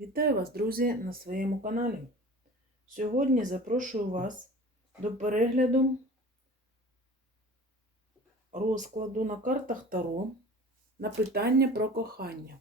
Вітаю вас, друзі, на своєму каналі. Сьогодні запрошую вас до перегляду розкладу на картах Таро на питання про кохання.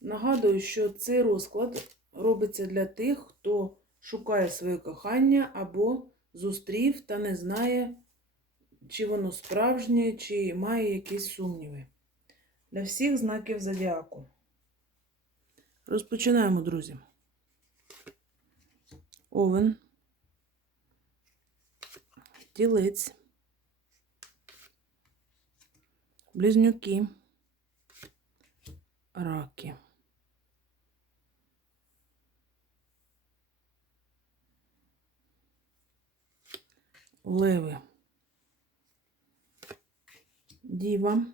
Нагадую, що цей розклад робиться для тих, хто шукає своє кохання або зустрів та не знає, чи воно справжнє, чи має якісь сумніви. Для всіх знаків зодіаку. Розпочинаємо, друзі. Овен, тілець, близнюки, раки. Леви, діва,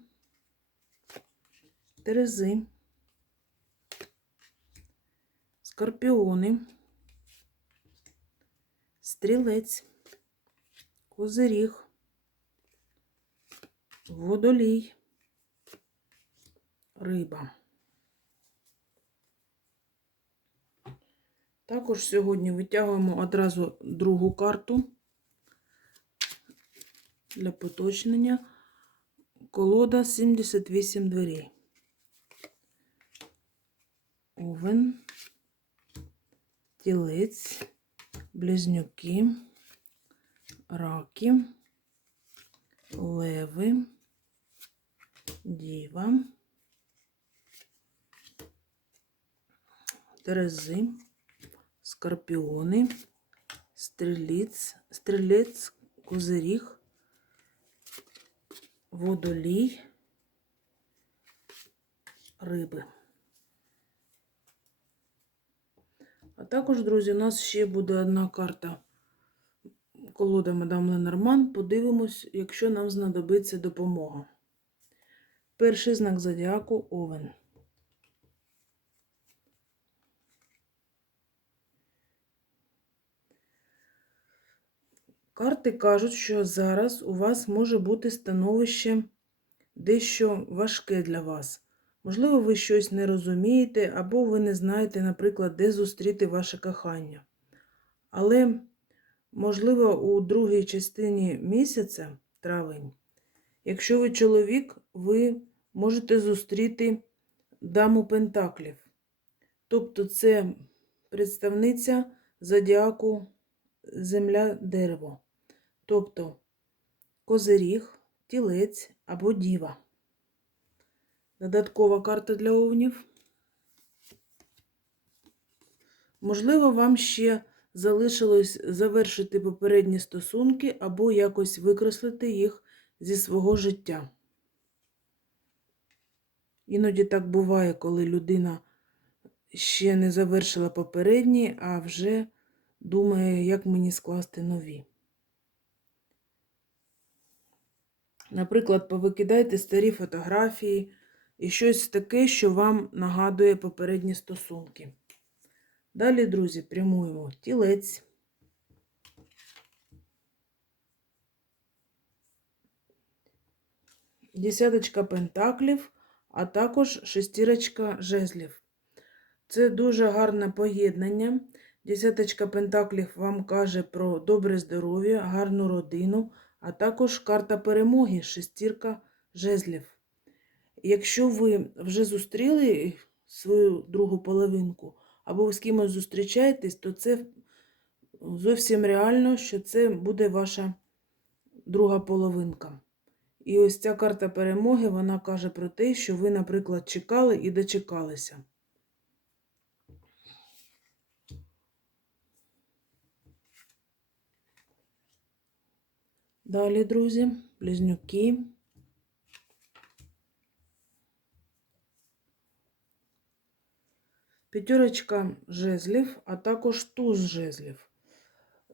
терези. Скорпіони, стрілець, козиріг, водолій, риба. Також сьогодні витягуємо одразу другу карту для поточнення. Колода 78 дверей. Овен тілець, близнюки, раки, леви, діва, терези, скорпіони, стрілець, стрілець, козиріг, водолій, риби. А також, друзі, у нас ще буде одна карта колода Мадам Ленорман. Подивимось, якщо нам знадобиться допомога. Перший знак зодіаку Овен. Карти кажуть, що зараз у вас може бути становище дещо важке для вас. Можливо, ви щось не розумієте, або ви не знаєте, наприклад, де зустріти ваше кохання. Але, можливо, у другій частині місяця, травень, якщо ви чоловік, ви можете зустріти даму Пентаклів. Тобто це представниця зодіаку земля дерево. Тобто козиріг, тілець або діва. Додаткова карта для овнів. Можливо, вам ще залишилось завершити попередні стосунки або якось викреслити їх зі свого життя. Іноді так буває, коли людина ще не завершила попередні, а вже думає, як мені скласти нові. Наприклад, повикидайте старі фотографії і щось таке, що вам нагадує попередні стосунки. Далі, друзі, прямуємо тілець. Десяточка пентаклів, а також шестірочка жезлів. Це дуже гарне поєднання. Десяточка пентаклів вам каже про добре здоров'я, гарну родину, а також карта перемоги, шестірка жезлів. Якщо ви вже зустріли свою другу половинку, або ви з кимось зустрічаєтесь, то це зовсім реально, що це буде ваша друга половинка. І ось ця карта перемоги, вона каже про те, що ви, наприклад, чекали і дочекалися. Далі, друзі, близнюки. П'ятерочка жезлів, а також туз жезлів.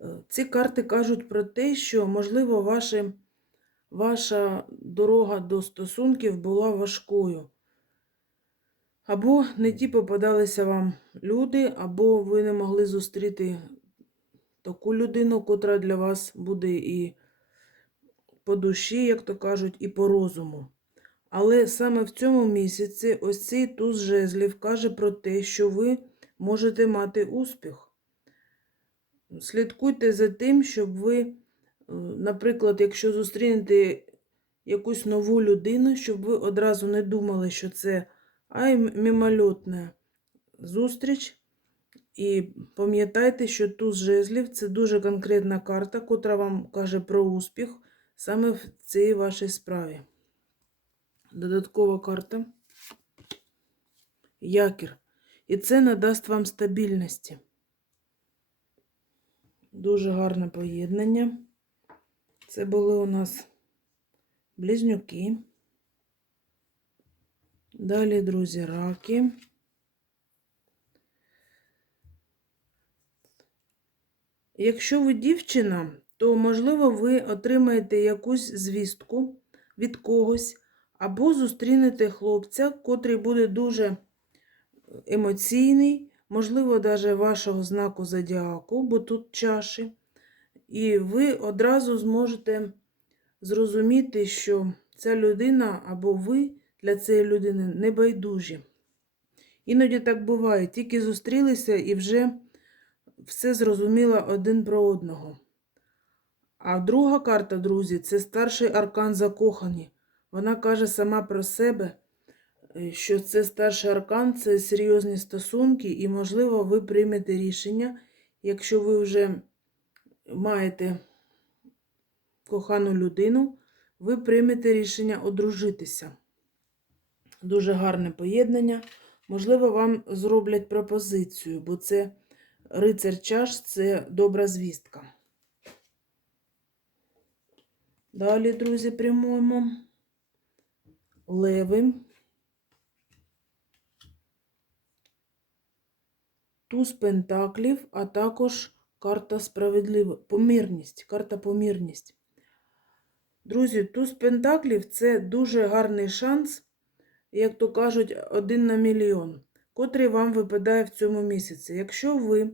Е, Ці карти кажуть про те, що, можливо, ваші, ваша дорога до стосунків була важкою. Або не ті попадалися вам люди, або ви не могли зустріти таку людину, котра для вас буде і по душі, як то кажуть, і по розуму. Але саме в цьому місяці ось цей туз жезлів каже про те, що ви можете мати успіх. Слідкуйте за тим, щоб ви, е, наприклад, якщо зустрінете якусь нову людину, щоб ви одразу не думали, що це ай, мімольотна зустріч. І пам'ятайте, що туз жезлів це дуже конкретна карта, котра вам каже про успіх саме в цій вашій справі. Додаткова карта. Якір. І це надасть вам стабільності. Дуже гарне поєднання. Це були у нас близнюки. Далі, друзі, раки. Якщо ви дівчина, то, можливо, ви отримаєте якусь звістку від когось, або зустрінете хлопця, котрий буде дуже емоційний, можливо, навіть вашого знаку зодіаку, бо тут чаші. І ви одразу зможете зрозуміти, що ця людина або ви для цієї людини не байдужі. Іноді так буває, тільки зустрілися і вже все зрозуміло один про одного. А друга карта, друзі, це старший аркан закохані. Вона каже сама про себе, е, що це старший аркан, це серйозні стосунки, і, можливо, ви приймете рішення, якщо ви вже маєте кохану людину, ви приймете рішення одружитися. Дуже гарне поєднання. Можливо, вам зроблять пропозицію, бо це рицар чаш це добра звістка. Далі, друзі, прямуємо леви. Туз пентаклів, а також карта справедлива. Помірність, карта помірність. Друзі, туз пентаклів це дуже гарний шанс, як то кажуть, один на мільйон, котрий вам випадає в цьому місяці. Якщо ви е,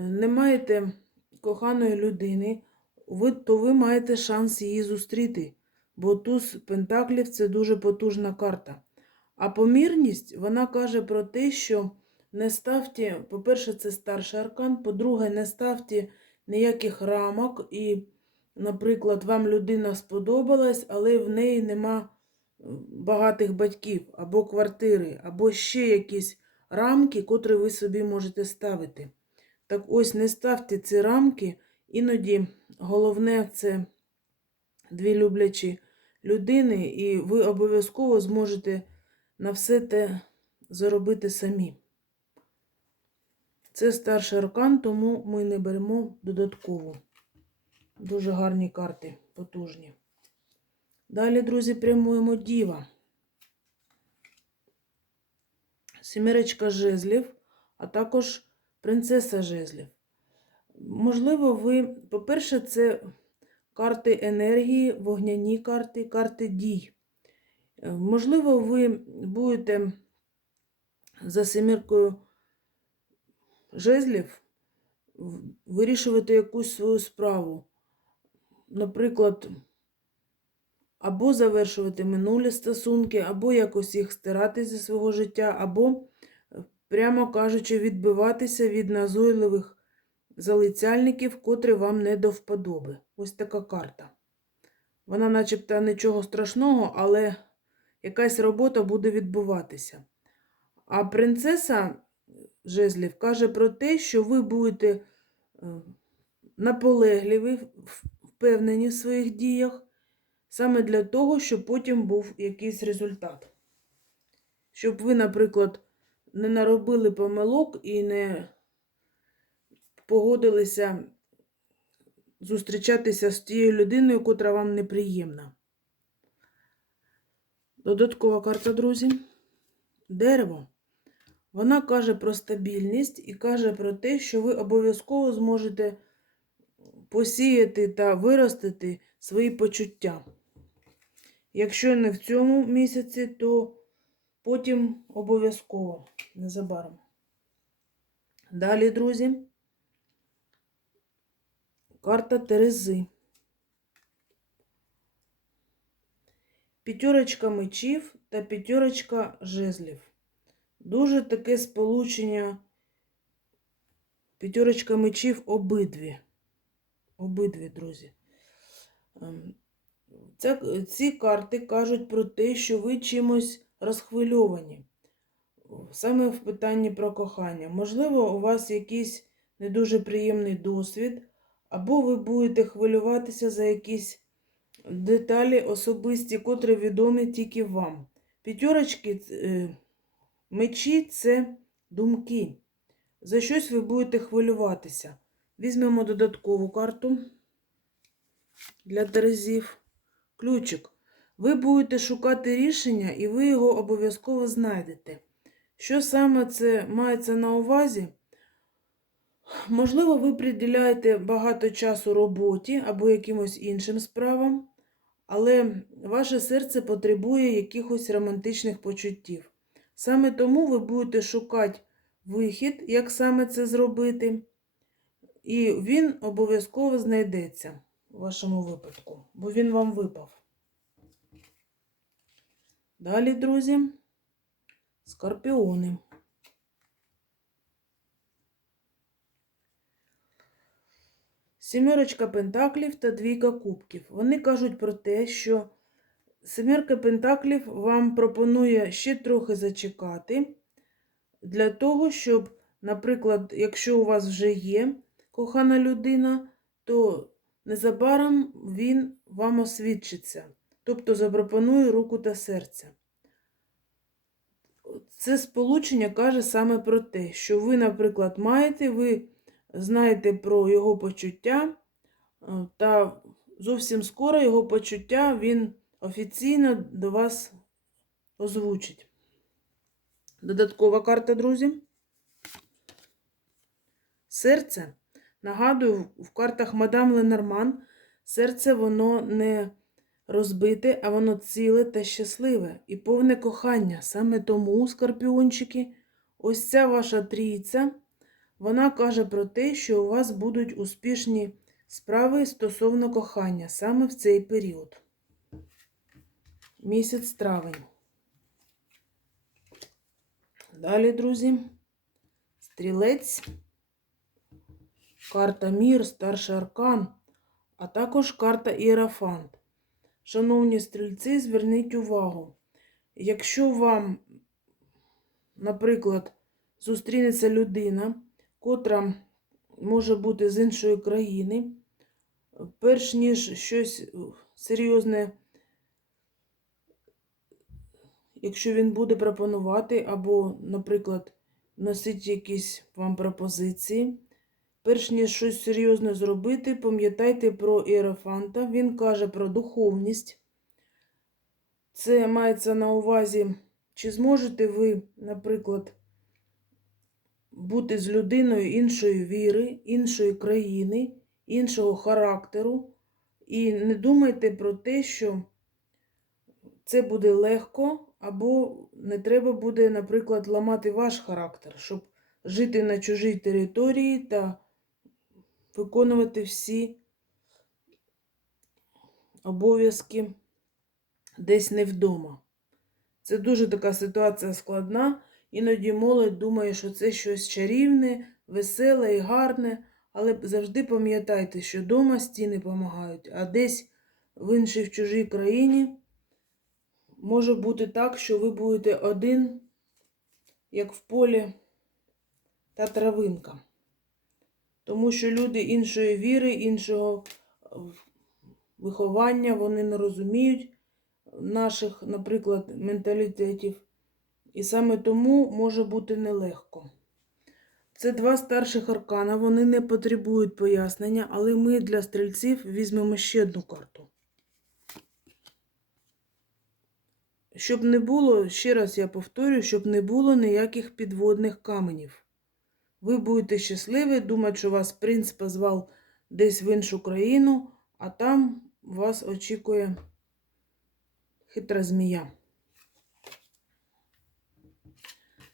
не маєте коханої людини, ви, то ви маєте шанс її зустріти, бо туз пентаклів це дуже потужна карта. А помірність, вона каже про те, що не ставте, по-перше, це старший аркан, по-друге, не ставте ніяких рамок і, наприклад, вам людина сподобалась, але в неї нема е, багатих батьків, або квартири, або ще якісь рамки, котрі ви собі можете ставити. Так ось не ставте ці рамки, іноді головне це дві люблячі людини, і ви обов'язково зможете на все те заробити самі. Це старший аркан, тому ми не беремо додатково. Дуже гарні карти, потужні. Далі, друзі, прямуємо діва. Сімеречка жезлів, а також принцеса жезлів. Можливо, ви, по-перше, це карти енергії, вогняні карти, карти дій. Е, Можливо, ви будете за семіркою жезлів вирішувати якусь свою справу. Наприклад, або завершувати минулі стосунки, або якось їх стирати зі свого життя, або, е, прямо кажучи, відбиватися від назойливих залицяльників, котрі вам не до вподоби. Ось така карта. Вона начебто нічого страшного, але якась робота буде відбуватися. А принцеса жезлів каже про те, що ви будете е, наполегливі, впевнені в своїх діях, саме для того, щоб потім був якийсь результат. Щоб ви, наприклад, не наробили помилок і не погодилися зустрічатися з тією людиною, котра вам неприємна. Додаткова карта, друзі. Дерево. Вона каже про стабільність і каже про те, що ви обов'язково зможете посіяти та виростити свої почуття. Якщо не в цьому місяці, то потім обов'язково незабаром. Далі, друзі, карта Терези. п'ятерочка мечів та п'ятерочка жезлів. Дуже таке сполучення п'ятерочка мечів обидві. Обидві, друзі. Ем, Ця, ці карти кажуть про те, що ви чимось розхвильовані. Саме в питанні про кохання. Можливо, у вас якийсь не дуже приємний досвід, або ви будете хвилюватися за якісь деталі особисті, котрі відомі тільки вам. П'ятерочки е, мечі це думки. За щось ви будете хвилюватися. Візьмемо додаткову карту для терезів. Ключик. Ви будете шукати рішення, і ви його обов'язково знайдете. Що саме це мається на увазі? Можливо, ви приділяєте багато часу роботі або якимось іншим справам, але ваше серце потребує якихось романтичних почуттів. Саме тому ви будете шукати вихід, як саме це зробити, і він обов'язково знайдеться у вашому випадку, бо він вам випав. Далі, друзі, скорпіони. Сімерочка пентаклів та двійка кубків. Вони кажуть про те, що семерка пентаклів вам пропонує ще трохи зачекати для того, щоб, наприклад, якщо у вас вже є кохана людина, то незабаром він вам освідчиться, тобто запропонує руку та серце. Це сполучення каже саме про те, що ви, наприклад, маєте, ви знаєте про його почуття, е, та зовсім скоро його почуття він офіційно до вас озвучить. Додаткова карта, друзі. Серце. Нагадую, в картах Мадам Ленорман серце воно не розбите, а воно ціле та щасливе і повне кохання. Саме тому, скорпіончики, ось ця ваша трійця, вона каже про те, що у вас будуть успішні справи стосовно кохання саме в цей період. Місяць травень. Далі, друзі, стрілець, карта Мір, старший аркан, а також карта Іерафант. Шановні стрільці, зверніть увагу, якщо вам, наприклад, зустрінеться людина, котра може бути з іншої країни, перш ніж щось серйозне, якщо він буде пропонувати, або, наприклад, носить якісь вам пропозиції, перш ніж щось серйозне зробити, пам'ятайте про Іерофанта. Він каже про духовність. Це мається на увазі, чи зможете ви, наприклад, бути з людиною іншої віри, іншої країни, іншого характеру. І не думайте про те, що це буде легко, або не треба буде, наприклад, ламати ваш характер, щоб жити на чужій території та виконувати всі обов'язки десь не вдома. Це дуже така ситуація складна. Іноді молодь думає, що це щось чарівне, веселе і гарне, але завжди пам'ятайте, що вдома стіни допомагають, а десь в іншій в чужій країні може бути так, що ви будете один, як в полі та травинка. Тому що люди іншої віри, іншого виховання, вони не розуміють наших, наприклад, менталітетів. І саме тому може бути нелегко. Це два старших аркана, вони не потребують пояснення, але ми для стрільців візьмемо ще одну карту. Щоб не було, ще раз я повторюю, щоб не було ніяких підводних каменів. Ви будете щасливі, думати, що вас принц позвав десь в іншу країну, а там вас очікує хитра змія.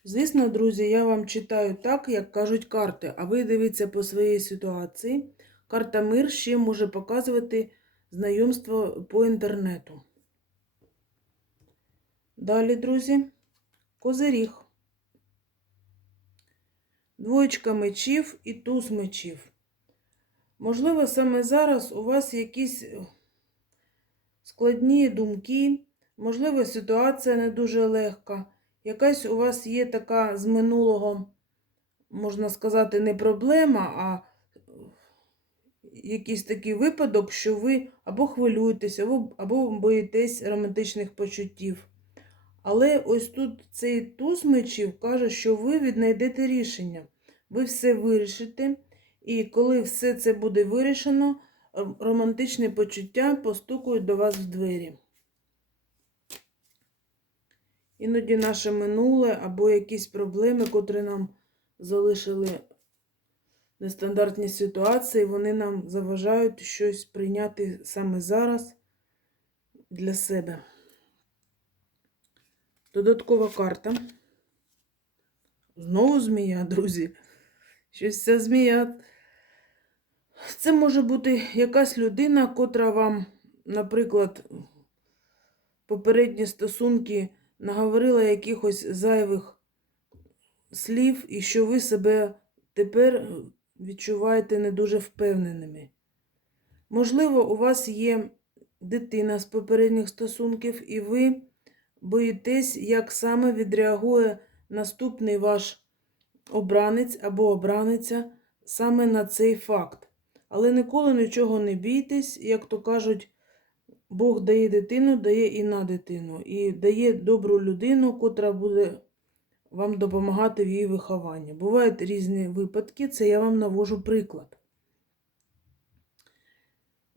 Звісно, друзі, я вам читаю так, як кажуть карти, а ви дивіться по своїй ситуації. Карта Мир ще може показувати знайомство по інтернету. Далі, друзі, козиріг. Двоєчка мечів і туз мечів. Можливо, саме зараз у вас якісь е, складні думки, можливо, ситуація не дуже легка. Якась у вас є така з минулого, можна сказати, не проблема, а якийсь такий випадок, що ви або хвилюєтесь, або, або боїтесь романтичних почуттів. Але ось тут цей туз мечів каже, що ви віднайдете рішення. Ви все вирішите, і коли все це буде вирішено, р- романтичні почуття постукають до вас в двері. Іноді наше минуле або якісь проблеми, котрі нам залишили нестандартні ситуації, вони нам заважають щось прийняти саме зараз для себе. Додаткова карта. Знову змія, друзі. Щось ця змія. Це може бути якась людина, котра вам, наприклад, попередні стосунки наговорила якихось зайвих слів, і що ви себе тепер відчуваєте не дуже впевненими. Можливо, у вас є дитина з попередніх стосунків, і ви боїтесь, як саме відреагує наступний ваш обранець або обраниця саме на цей факт. Але ніколи нічого не бійтесь, як то кажуть, Бог дає дитину, дає і на дитину, і дає добру людину, котра буде вам допомагати в її вихованні. Бувають різні випадки, це я вам навожу приклад.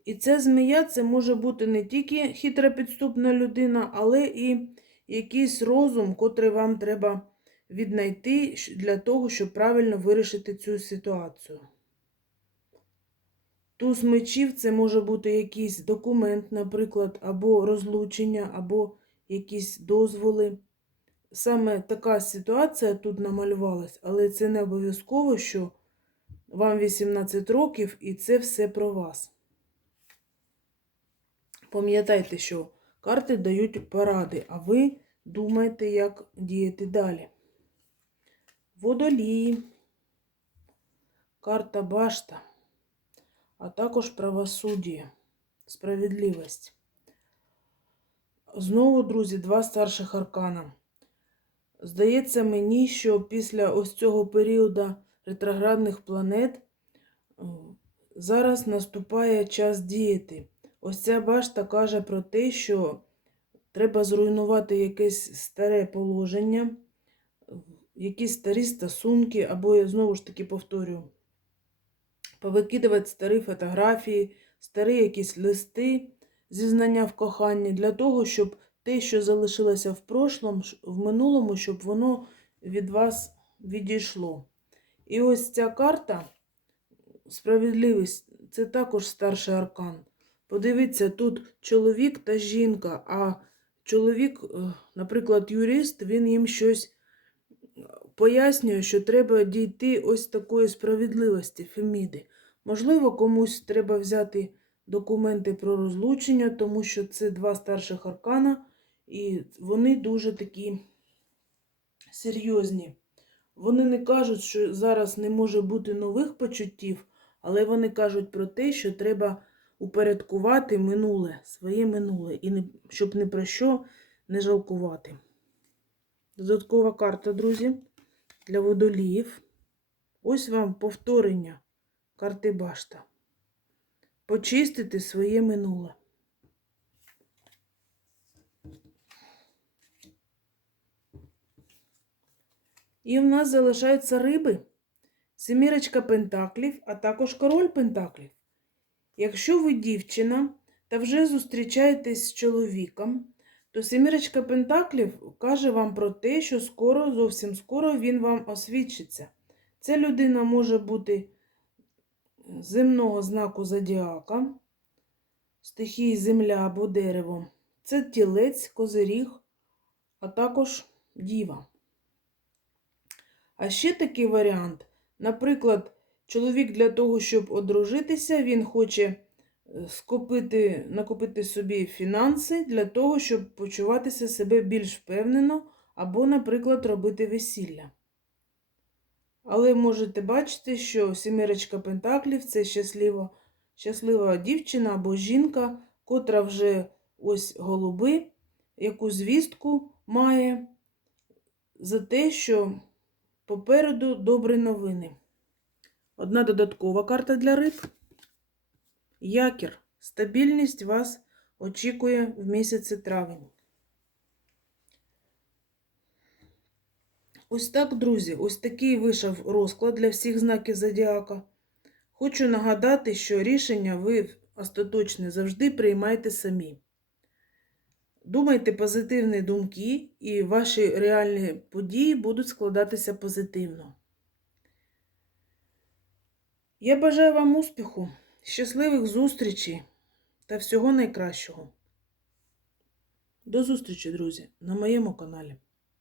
І ця змія це може бути не тільки хитра підступна людина, але і якийсь розум, котрий вам треба віднайти для того, щоб правильно вирішити цю ситуацію. Туз мечів це може бути якийсь документ, наприклад, або розлучення, або якісь дозволи. Саме така ситуація тут намалювалась, але це не обов'язково, що вам 18 років і це все про вас. Пам'ятайте, що карти дають поради, а ви думаєте, як діяти далі. Водолії, карта башта, а також правосуддя, справедливість. Знову, друзі, два старших аркана. Здається мені, що після ось цього періоду ретроградних планет е, зараз наступає час діяти. Ось ця башта каже про те, що треба зруйнувати якесь старе положення, е, якісь старі стосунки, або я знову ж таки повторю, повикидувати старі фотографії, старі якісь листи зізнання в коханні для того, щоб те, що залишилося в прошлому, в минулому, щоб воно від вас відійшло. І ось ця карта, справедливість, це також старший аркан. Подивіться, тут чоловік та жінка, а чоловік, е, наприклад, юрист, він їм щось пояснює, що треба дійти ось такої справедливості, Феміди. Можливо, комусь треба взяти документи про розлучення, тому що це два старших аркана, і вони дуже такі серйозні. Вони не кажуть, що зараз не може бути нових почуттів, але вони кажуть про те, що треба упорядкувати минуле, своє минуле, і не, щоб ні про що не жалкувати. Додаткова карта, друзі, для водоліїв. Ось вам повторення карти башта. Почистити своє минуле. І в нас залишаються риби, семірочка пентаклів, а також король пентаклів. Якщо ви дівчина та вже зустрічаєтесь з чоловіком, то семірочка пентаклів каже вам про те, що скоро, зовсім скоро він вам освідчиться. Ця людина може бути земного знаку зодіака, стихії земля або дерево. Це тілець, козиріг, а також діва. А ще такий варіант. Наприклад, чоловік для того, щоб одружитися, він хоче скопити, накопити собі фінанси для того, щоб почуватися себе більш впевнено або, наприклад, робити весілля. Але можете бачити, що сімерочка Пентаклів це щаслива, щаслива дівчина або жінка, котра вже ось голуби, яку звістку має за те, що попереду добрі новини. Одна додаткова карта для риб. Якір. Стабільність вас очікує в місяці травень. Ось так, друзі, ось такий вийшов розклад для всіх знаків зодіака. Хочу нагадати, що рішення ви остаточне завжди приймайте самі. Думайте позитивні думки, і ваші реальні події будуть складатися позитивно. Я бажаю вам успіху, щасливих зустрічей та всього найкращого. До зустрічі, друзі, на моєму каналі.